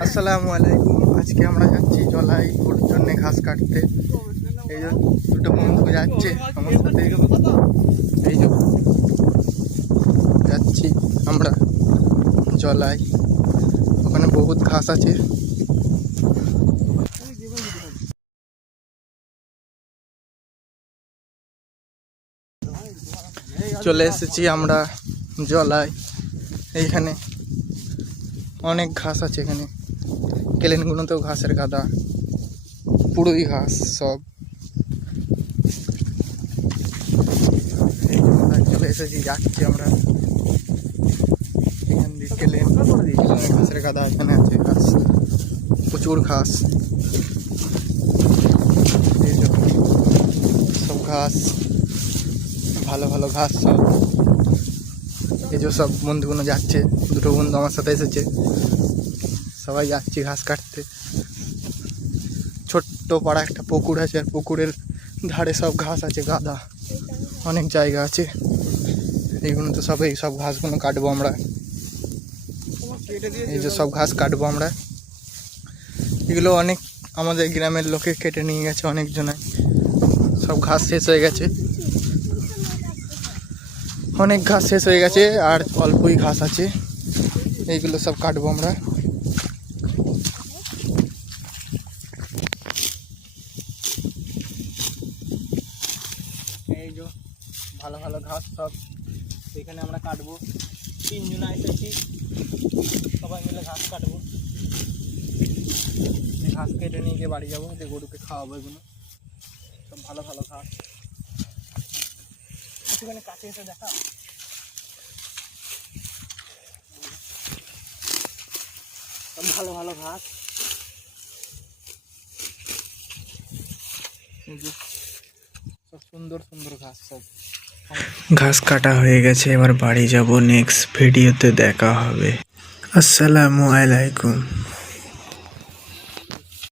আসসালামু আলাইকুম। আজকে আমরা যাচ্ছি জলাই ওর জন্য ঘাস কাটতে। এই যে দুটো বন্ধু যাচ্ছে আমার সাথে, এই যে যাচ্ছি আমরা জলাই। ওখানে বহুত ঘাস আছে। চলে এসেছি আমরা জলাই। এইখানে অনেক ঘাস আছে, এখানে কেলেনগুলোতেও ঘাসের গাদা, পুরোই ঘাস সব। চলে এসেছি, যাচ্ছি আমরা এখান দিয়ে কেলেন ঘাসের গাদা। এখানে আছে ঘাস, প্রচুর ঘাস। এই যে সব ঘাস, ভালো ভালো ঘাস সব। এই যে সব বন্ধুগুলো যাচ্ছে, দুটো বন্ধু আমার সাথে এসেছে, সবাই যাচ্ছি ঘাস কাটতে। ছোট্ট পাড়া একটা পুকুর আছে, আর পুকুরের ধারে সব ঘাস আছে, গাদা অনেক জায়গা আছে। এইগুলো তো সব, এই সব ঘাসগুলো কাটবো আমরা। এই যে সব ঘাস কাটবো আমরা। এগুলো অনেক আমাদের গ্রামের লোকে কেটে নিয়ে গেছে, অনেকজনে। সব ঘাস শেষ হয়ে গেছে, অনেক ঘাস শেষ হয়ে গেছে, আর অল্পই ঘাস আছে। এইগুলো সব কাটবো আমরা। এই যে ভালো ভালো ঘাস সব এখানে আমরা কাটবো। 3 জন এসেছি, সবাই মিলে ঘাস কাটবো। ঘাস কেটে নিয়ে গিয়ে বাড়ি যাবো, যে গরুকে খাওয়াবো। এগুলো সব ভালো ভালো ঘাস। একটুখানি কাছে এসে দেখা, সব ভালো ভালো ঘাস। সব সুন্দর সুন্দর ঘাস সব। ঘাস কাটা হয়ে গেছে, এবার বাড়ি যাব। নেক্সট ভিডিওতে দেখা হবে। আসসালামু আলাইকুম।